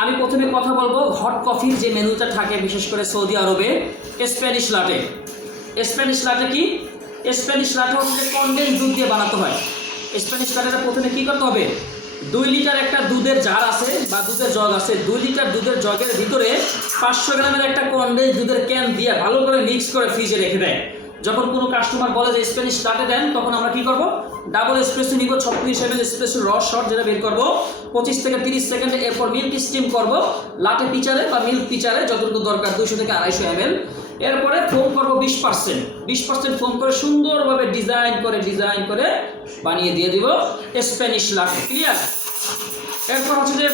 আমি প্রথমে কথা বলব হট কফির যে মেনুটা থাকে, বিশেষ করে সৌদি আরবে স্প্যানিশ লাটে স্প্যানিশ লাটে কি? স্প্যানিশ লাটে হচ্ছে কনডেন্স দুধ দিয়ে বানাতে হয়। স্প্যানিশ লাটেটা প্রথমে কি করতে হবে? দুই লিটার একটা দুধের জার আছে বা দুধের জগ আছে, দুই লিটার দুধের জগের ভিতরে পাঁচশো গ্রামের একটা কনডেন্স দুধের ক্যান দিয়ে ভালো করে মিক্স করে ফ্রিজে রেখে দেয়। যখন কোনো কাস্টমার বলে যে স্প্যানিশ লাটে দেন, তখন আমরা কি করব? ডাবল এসপ্রেসো নিব, ছত্রিশ এম এল এসপ্রেসো রস শট যেটা বের করব। পঁচিশ থেকে তিরিশ সেকেন্ডে এরপর মিল্ক স্টিম করব। লাটে পিচারে বা মিল্ক পিচারে, যতটুকু দরকার দুইশো থেকে আড়াইশো এম এরপরে ফোম করব বিশ পার্সেন্ট। বিশ পার্সেন্ট ফোম করে সুন্দরভাবে ডিজাইন করে ডিজাইন করে বানিয়ে দিয়ে দিব। Spanish latte, clear? এরপর হচ্ছে যে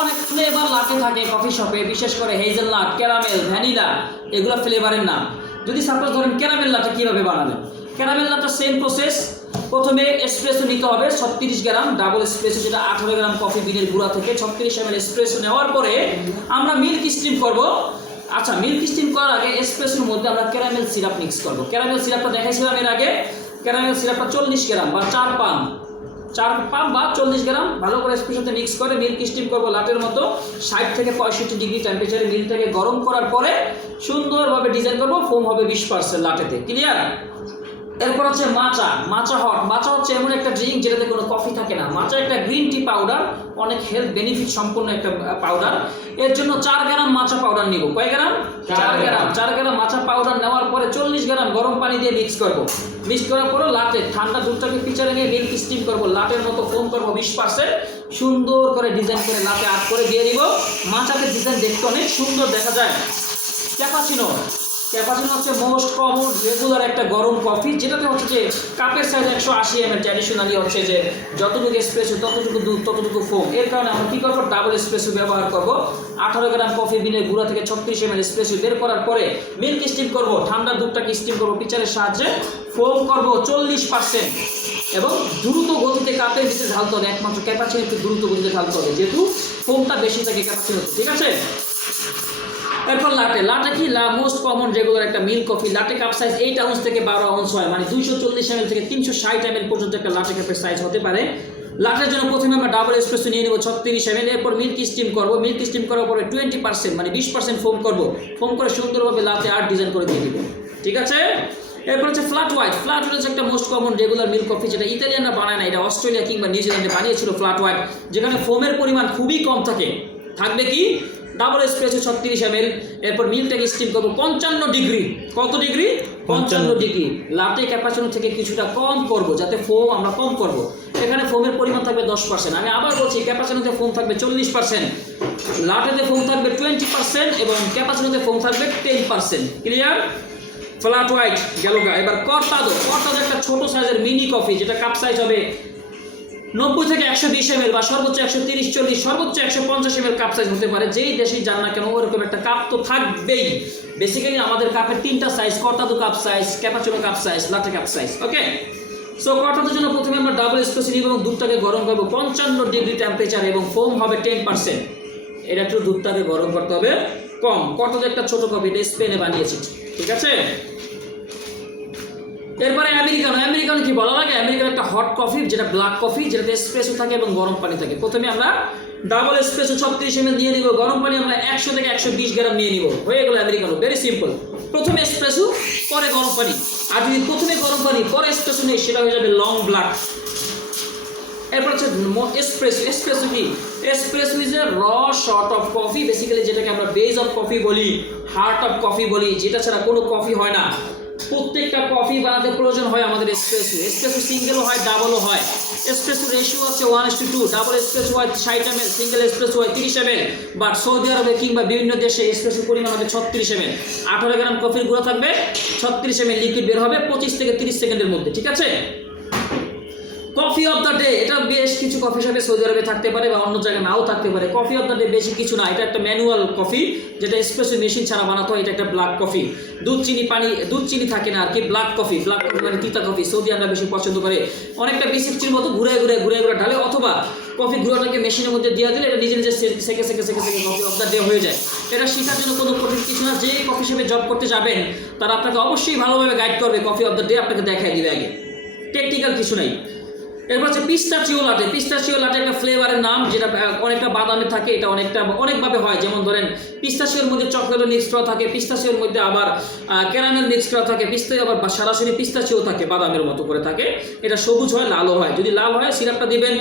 অনেক ফ্লেভার লাটে থাকে কফি শপে বিশেষ করে হেজেলনাট ক্যারামেল ভ্যানিলা এগুলো ফ্লেভারের নাম। যদি সাপোজ ধরেন ক্যারামেল লাটে কীভাবে বানাবেন? ক্যারামেল লাটটা সেম প্রসেস প্রথমে এসপ্রেসো নিতে হবে, ছত্রিশ গ্রাম ডাবল এসপ্রেসো যেটা আঠারো গ্রাম কফি বিনের গুঁড়া থেকে ছত্রিশ এম এল এসপ্রেসো নেওয়ার পরে আমরা মিল্ক স্টিম করব। আচ্ছা মিল্ক স্টিম করার আগে এসপ্রেসোর মধ্যে আমরা ক্যারামেল সিরাপ মিক্স করব। ক্যারামেল সিরাপটা দেখাইছিলাম এর আগে। ক্যারামেল সিরাপটা চল্লিশ গ্রাম বা চার পান চার পাম বা চল্লিশ গ্রাম ভালো করে স্পেশালতে মিক্স করে মিল্ক স্টিম করব লাটের মতো। ষাট থেকে পঁয়ষট্টি ডিগ্রি টেম্পারেচারে মিল্কটাকে গরম করার পরে সুন্দরভাবে ডিজাইন করব ফোম হবে বিশ পার্সেন্ট লাটেতে। ক্লিয়ার এরপর হচ্ছে মাচা মাচা হট মাচা হচ্ছে এমন একটা ড্রিঙ্ক যেটাতে কোনো কফি থাকে না। মাচা একটা গ্রিন টি পাউডার অনেক হেলথ বেনিফিট সম্পন্ন একটা পাউডার এর জন্য চার গ্রাম মাচা পাউডার নিব। কয় গ্রাম? চার গ্রাম। চার গ্রাম মাচা পাউডার নেওয়ার পরে চল্লিশ গ্রাম গরম পানি দিয়ে মিক্স করব। মিক্স করার পরে লাটে ঠান্ডা দুধটাকে পিছনে নিয়ে মিল্ক স্টিম করব। লাটের মতো ফোম করব বিশ পার্সেন্ট সুন্দর করে ডিজাইন করে লাটে আট করে দিয়ে দিব। মাচাতে ডিজাইন দেখতে অনেক সুন্দর দেখা যায়। ক্যাপাচিনো ক্যাপাচিনো হচ্ছে মোস্ট কমন রেগুলার একটা গরম কফি, যেটাতে হচ্ছে যে কাপের সাইজ একশো আশি এম এল ট্র্যাডিশনালি হচ্ছে যে যতটুকু স্পেসো ততটুকু দুধ, ততটুকু ফোম এর কারণে আমরা কী করব? ডাবল স্পেসো ব্যবহার করব। আঠারো গ্রাম কফি বিনের গুঁড়া থেকে ছত্রিশ এম এল স্পেসো বের করার পরে মিল্ক স্টিম করব, ঠান্ডা দুধটাকে স্টিম করব পিচারের সাহায্যে ফোম করব চল্লিশ পার্সেন্ট এবং দ্রুত গতিতে কাপের ভিতরে ঢালতে হবে, একমাত্র ক্যাপাচিনো একটু দ্রুত গতিতে ঢালতে হবে, যেহেতু ফোমটা বেশি থাকে ক্যাপাচিনো ঠিক আছে? এরপর লাটে। লাটে কি? লা মোস্ট কমন রেগুলার একটা milk coffee. Latte cup size eight ounce থেকে বারো আউন্স হয়। মানে দুইশো চল্লিশ এমএল থেকে তিনশো ষাট এমএল পর্যন্ত একটা লাটে কাপের সাইজ হতে পারে। লাটের জন্য প্রথমে আমরা ডাবল এক্সপ্রেসো নিয়ে নেব ছত্রিশ এমএল এরপর মিল্ক স্টিম করব। মিল্ক স্টিম করার পরে টোয়েন্টি পার্সেন্ট মানে বিশ পার্সেন্ট ফোম করব। ফোম করে সুন্দরভাবে লাটে আর্ট ডিজাইন করে দিয়ে দিব। ঠিক আছে? এরপর হচ্ছে ফ্ল্যাট হোয়াইট ফ্ল্যাট হোয়াইট হচ্ছে একটা most common regular milk coffee যেটা ইতালিয়ানরা বানায় না। এটা অস্ট্রেলিয়া কিংবা নিউজিল্যান্ডে বানিয়েছিল ফ্ল্যাট হোয়াইট যেখানে ফোমের পরিমাণ খুবই কম থাকে। থাকবে কি? ডাবল এসপ্রেসো ছত্রিশ এম এল এরপর মিল্কটাকে স্টিম করব পঞ্চান্ন ডিগ্রি। কত ডিগ্রি? পঞ্চান্ন ডিগ্রি। লাটে ক্যাপাচিনো থেকে কিছুটা কম করব যাতে ফোম আমরা কম করব। এখানে ফোমের পরিমাণ থাকবে দশ পার্সেন্ট আমি আবার বলছি ক্যাপাচিনোতে ফোম থাকবে চল্লিশ পার্সেন্ট লাটেতে ফোম থাকবে টোয়েন্টি পার্সেন্ট এবং ক্যাপাচিনোতে ফোম থাকবে ten percent clear flat white গেল গা। এবার কর্তাদো কর্তাদো একটা ছোট সাইজের মিনি কফি যেটা কাপ সাইজ হবে নব্বই থেকে একশো বিশ এম বা সর্বোচ্চ একশো তিরিশ, চল্লিশ, সর্বোচ্চ একশো পঞ্চাশ এম কাপ সাইজ হতে পারে। যেই দেশেই যান না কেন, ওরকম একটা কাপ তো থাকবেই। বেসিক্যালি আমাদের কাপের তিনটা size cortado cup size cappuccino cup size latte cup size okay so কর্তাদোর জন্য প্রথমে আমরা ডাবল স্পেসি নিব এবং দুধটাকে গরম করব পঞ্চান্ন ডিগ্রি টেম্পারেচার এবং ফোম হবে টেন পার্সেন্ট এটা একটু দুধটাকে গরম করতে হবে কম। কর্তাদো একটা ছোটো কপি এটা স্পেনে বানিয়েছি, ঠিক আছে? এরপরে আমেরিকানো আমেরিকানো কি বলা লাগে? আমেরিকান একটা হট কফি যেটা ব্ল্যাক কফি যেটাতে এসপ্রেসো থাকে এবং গরম পানি থাকে। প্রথমে আমরা ডাবল এসপ্রেসো ছত্রিশ এমএল দিয়ে নিব গরম পানি আমরা একশো থেকে একশো বিশ গ্রাম নিয়ে নিব। হয়ে গেল আমেরিকানো ভেরি সিম্পল প্রথমে এসপ্রেসো পরে গরম পানি। আর যদি প্রথমে গরম পানি, পরে এসপ্রেসো নেই, সেটা হয়ে যাবে লং ব্ল্যাক এরপর হচ্ছে এসপ্রেসো এসপ্রেসো কি? Espresso is a raw short of coffee basically যেটাকে আমরা বেজ অফ কফি বলি হার্ট অফ কফি বলি, যেটা ছাড়া কোনো কফি হয় না। প্রত্যেকটা কফি বানাতে প্রয়োজন হয় আমাদের স্পেসু স্পেসু সিঙ্গেলও হয় ডাবলও হয়। স্পেসু রেশিও আছে one two two double space হয় ষাট এম সিঙ্গেল স্পেস হয় তিরিশ এম বাট সৌদি আরবে কিংবা বিভিন্ন দেশে স্পেসের পরিমাণ হবে ছত্রিশ এম আঠারো গ্রাম কফির গুঁড়া থাকবে, ছত্রিশ এম লিকুইড বের হবে পঁচিশ থেকে তিরিশ সেকেন্ডের মধ্যে, ঠিক আছে? কফি অফ দ্য ডে এটা বেশ কিছু কফি শপে সৌদি আরবে থাকতে পারে বা অন্য জায়গায় নাও থাকতে পারে। কফি অফ দ্য ডে বেশি কিছু না, এটা একটা ম্যানুয়াল কফি যেটা স্পেশাল মেশিন ছাড়া বানাতে হয়, এটা একটা ব্ল্যাক কফি দুধ, চিনি, পানি, দুধ, চিনি থাকে না আর কি ব্ল্যাক কফি ব্ল্যাক কফি মানে তিতা কফি সৌদি আমরা বেশি পছন্দ করে। অনেকটা বিসিপচির মতো ঘুরে ঘুরে ঘুরে ঘুরে ঢালে, অথবা কফি গুঁড়োটাকে মেশিনের মধ্যে দিয়ে দিলে এটা নিজে নিজে সেকে সেকে সেকে সেকে কফি অফ দ্য ডে হয়ে যায়। এটা শেখার জন্য কোনো কঠিন কিছু না, যে কফি শপে জব করতে যাবেন, তারা আপনাকে অবশ্যই ভালোভাবে গাইড করবে কফি অফ দ্য ডে আপনাকে দেখাই দিবে আগে। টেকনিক্যাল কিছু নাই। এরপর হচ্ছে পিস্তাচিও লাটে পিস্তাচিও লাটে একটা ফ্লেভারের নাম যেটা অনেকটা বাদামে থাকে, এটা অনেকটা, অনেকভাবে হয়। যেমন ধরেন পিস্তাচিওর মধ্যে চকলেটের মিক্স করা থাকে পিস্তাচিওর মধ্যে আবার ক্যারামেল মিক্স করা থাকে পিস্তা আবার সরাসরি পিস্তাচিও থাকে, বাদামের মতো করে থাকে। এটা সবুজ হয়, লালও হয়। যদি লাল হয় সিরাপটা দিবেন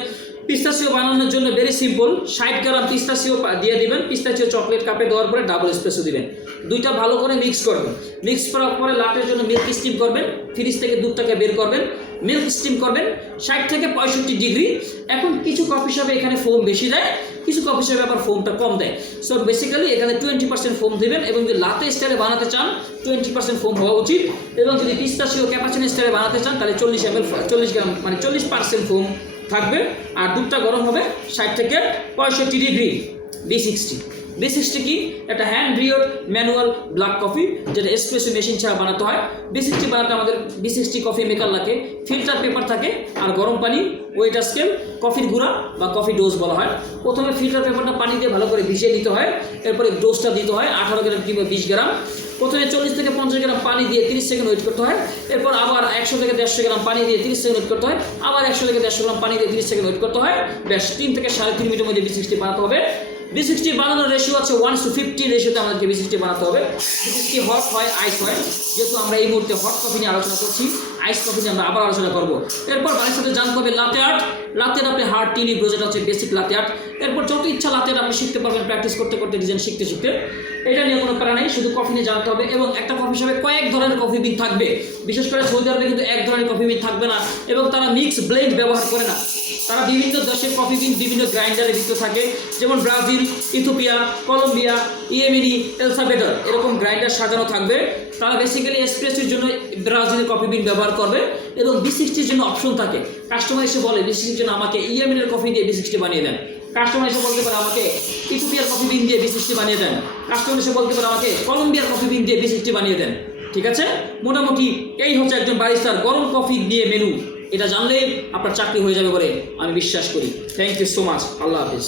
পিস্তাচিও বানানোর জন্য ভেরি সিম্পল ষাট গ্রাম পিস্তাচিও পা- দিয়ে দিবেন, পিস্তাচিও চকলেট কাপে দেওয়ার পরে ডাবল স্পেসও দিবেন। দুইটা ভালো করে মিক্স করবেন। মিক্স করার পরে লাটের জন্য মিল্ক স্টিম করবেন ফ্রিজ থেকে দুধটাকে বের করবেন মিল্ক স্টিম করবেন, ষাট থেকে পঁয়ষট্টি ডিগ্রি এখন কিছু কফি শপে এখানে ফোম বেশি দেয়, কিছু কফি শপে আবার ফোমটা কম দেয়। সো বেসিক্যালি এখানে টোয়েন্টি পার্সেন্ট ফোম দেবেন এবং যদি লাতে স্টাইলে বানাতে চান টোয়েন্টি পার্সেন্ট ফোম হওয়া উচিত। এবং যদি পিস্তাচিও ক্যাপাচিনো স্টাইলে বানাতে চান, তাহলে চল্লিশ এম এল চল্লিশ গ্রাম মানে চল্লিশ পার্সেন্ট ফোম থাকবে আর দুধটা গরম হবে ষাট থেকে পঁয়ষট্টি degree V sixty V sixty কি? একটা hand brewed manual black coffee যেটা এসপ্রেসো মেশিন ছাড়া বানাতে হয়। বি সিক্সটি বানাতে আমাদের বি সিক্সটি কফি মেকার লাগে। ফিল্টার পেপার থাকে আর গরম পানি ওয়েটার স্কেল কফির গুঁড়া বা কফি ডোজ বলা হয়। প্রথমে ফিল্টার পেপারটা পানি দিয়ে ভালো করে ভিজিয়ে নিতে হয়। এরপরে ডোজটা দিতে হয়, আঠারো গ্রাম কিংবা বিশ গ্রাম। প্রথমে চল্লিশ থেকে পঞ্চাশ গ্রাম পানি দিয়ে তিরিশ সেকেন্ড ওয়েট করতে হয়। এরপর আবার একশো থেকে দেড়শো গ্রাম পানি দিয়ে তিরিশ সেকেন্ড ওয়েট করতে হয়। আবার একশো থেকে দেড়শো গ্রাম পানি দিয়ে তিরিশ সেকেন্ড ওয়েট করতে হয়। ব্যাস, তিন থেকে সাড়ে তিন মিনিটের মধ্যে বি সিক্সটি বানাতে হবে। বি সিক্সটি বানানোর রেশিও আছে ওয়ান টু ফিফটি রেশিওতে আমাদেরকে বি বানাতে হবে। বি হট হয় আইস হয় যেহেতু আমরা এই মুহূর্তে হট কফি নিয়ে আলোচনা করছি আইস কফি নিয়ে আমরা আবার আলোচনা করব। এরপর বাড়ির সাথে জানতে হবে লাতে আর্ট লাতে আপনি হার্ড টিলি ব্রোজেটা হচ্ছে বেসিক লাতে আর্ট এরপর যত ইচ্ছা লাতে আপনি শিখতে পারবেন প্র্যাকটিস করতে করতে ডিজাইন শিখতে শিখতে। এটা নিয়ে কোনো প্যারা নেই, শুধু কফি নিয়ে জানতে হবে এবং একটা কফি শপে কয়েক ধরনের কফি বিন থাকবে। বিশেষ করে সৌদি আরবে কিন্তু এক ধরনের কফি বিন থাকবে না এবং তারা মিক্স ব্লেন্ড ব্যবহার করে না। তারা বিভিন্ন দেশের কফি বিন বিভিন্ন গ্রাইন্ডারে ভিতরে থাকে, যেমন Brazil Ethiopia Colombia, Yemeni El Salvador এরকম গ্রাইন্ডার সাজানো থাকবে। তারা বেসিক্যালি এক্সপ্রেসের জন্য ব্রাজিলের কফি বিন ব্যবহার করবে এবং বি সিক্সটির জন্য অপশন থাকে। কাস্টমার এসে বলে বি সিক্সটির জন্য আমাকে ইয়েমেনের কফি দিয়ে বি সিক্সটি বানিয়ে দেন। কাস্টমার এসে বলতে পারে আমাকে ইথোপিয়ার কফি বিন দিয়ে বিশিষ্টি বানিয়ে দেন। কাস্টমার এসে বলতে পারে আমাকে, কলম্বিয়ার কফি বিন দিয়ে বিশিষ্টি বানিয়ে দেন। ঠিক আছে? মোটামুটি এই হচ্ছে একজন বারিস্তার গরম কফি দিয়ে মেনু এটা জানলে আপনার চাকরি হয়ে যাবে বলে আমি বিশ্বাস করি। থ্যাংক ইউ সো মাচ আল্লাহ হাফিজ।